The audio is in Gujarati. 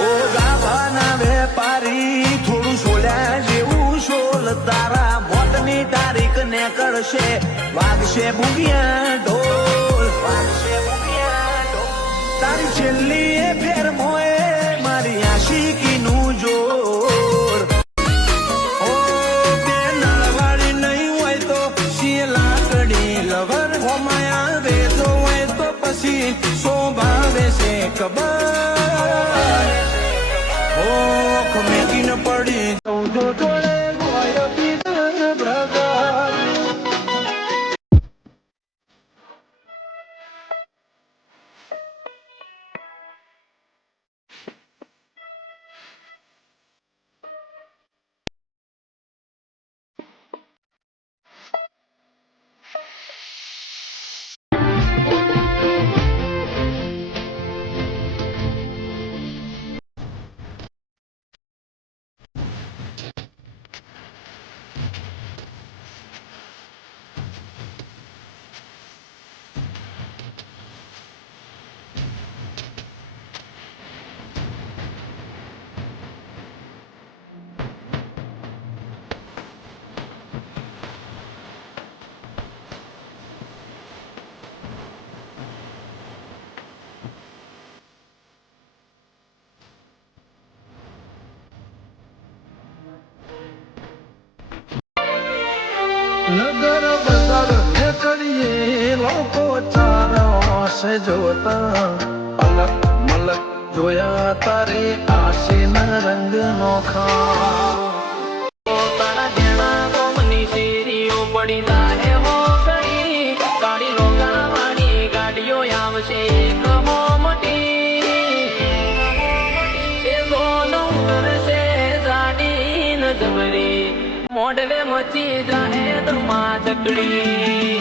ઓ ગાભાના વેપારી થોડું સોલ્યા જેવું સોલ તારા મોતની તારીખ ને કરશે વાગશે બુગિયા ઢોલ તારી છેલ્લી એ ફેર મોએ મારી આશિકીનું જોર ઓ બે નળવાળી નહીં હોય તો શીલાકડી લવર હોમાયા વેતો હોય તો પછી શોભાવે છે ખબર મેકી ન પડી ચૌદો જોડે ગોય પીધર બ્રધર નગર બજાર નીકળીએ લોકો ચારશે જોતા અલગ મલક જોયા તારે આશીના રંગ નોખા તારા જેણા ગોમની શેરીઓ પડી જાય હો ગઈ કાળી લોગા વાળી ગાડીઓ આવશે એક મોમટી એ ગોનો કરશે જાડી ન જબરી મોઢવે મચી જાહે ધમા ચકડી